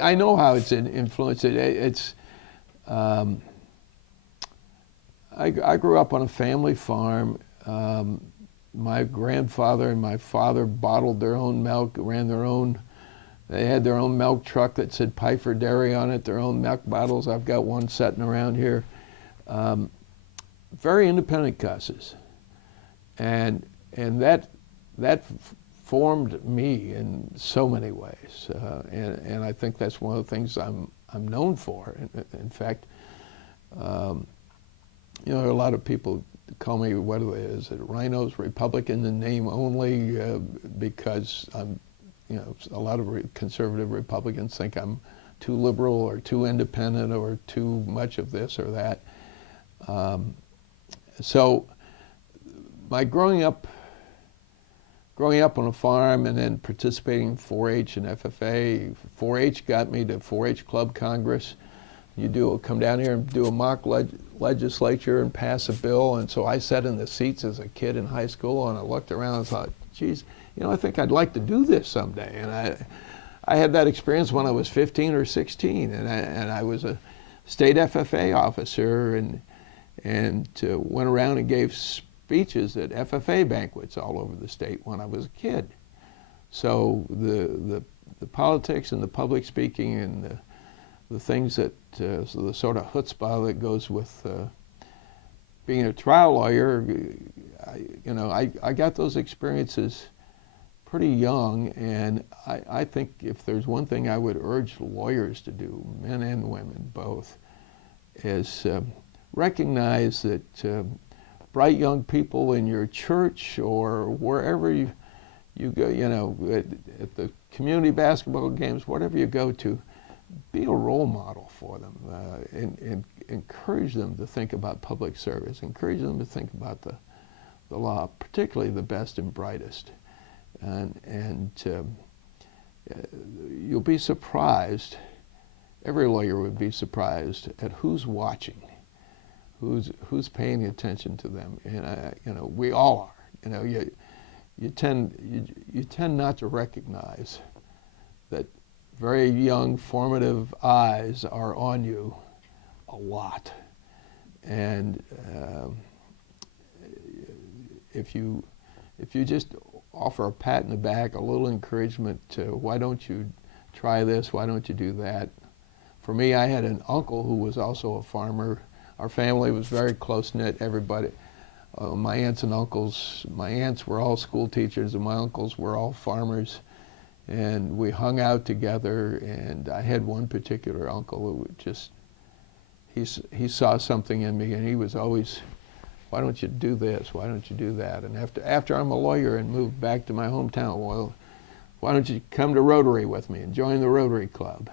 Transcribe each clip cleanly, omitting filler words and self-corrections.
I know how it's influenced. I grew up on a family farm. My grandfather and my father bottled their own milk, they had their own milk truck that said Pfeifer Dairy on it, their own milk bottles. I've got one sitting around here. Very independent cusses. And that formed me in so many ways. And I think that's one of the things I'm known for. In fact, you know, a lot of people call me, what is it, Rhinos, Republican in name only, because I'm, you know, a lot of conservative Republicans think I'm too liberal or too independent or too much of this or that. So my growing up on a farm and then participating in 4-H and FFA, 4-H got me to 4-H Club Congress. You come down here and do a mock legislature and pass a bill. And so I sat in the seats as a kid in high school, and I looked around and thought, geez, you know, I think I'd like to do this someday. And I had that experience when I was 15 or 16, and I was a state FFA officer and went around and gave speeches at FFA banquets all over the state when I was a kid. So the politics and the public speaking and the things that, so the sort of chutzpah that goes with being a trial lawyer, I got those experiences pretty young, and I think if there's one thing I would urge lawyers to do, men and women both, is recognize that bright young people in your church or wherever you go, you know, at the community basketball games, whatever you go to, be a role model for them, and encourage them to think about public service, encourage them to think about the law, particularly the best and brightest. And you'll be surprised, every lawyer would be surprised at who's watching, who's paying attention to them. And you know, we all are. You know, you tend not to recognize that very young, formative eyes are on you a lot. And if you just offer a pat in the back, a little encouragement to, why don't you try this, why don't you do that? For me, I had an uncle who was also a farmer. Our family was very close-knit, everybody. My aunts and uncles, my aunts were all school teachers and my uncles were all farmers. And we hung out together, and I had one particular uncle who just, he saw something in me, and he was always, why don't you do this, why don't you do that? And after I'm a lawyer and moved back to my hometown, well, why don't you come to Rotary with me and join the Rotary Club?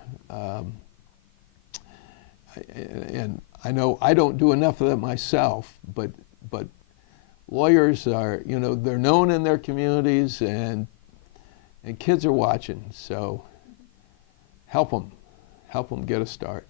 And I know I don't do enough of that myself, but lawyers are, you know, they're known in their communities, and kids are watching, so help them get a start.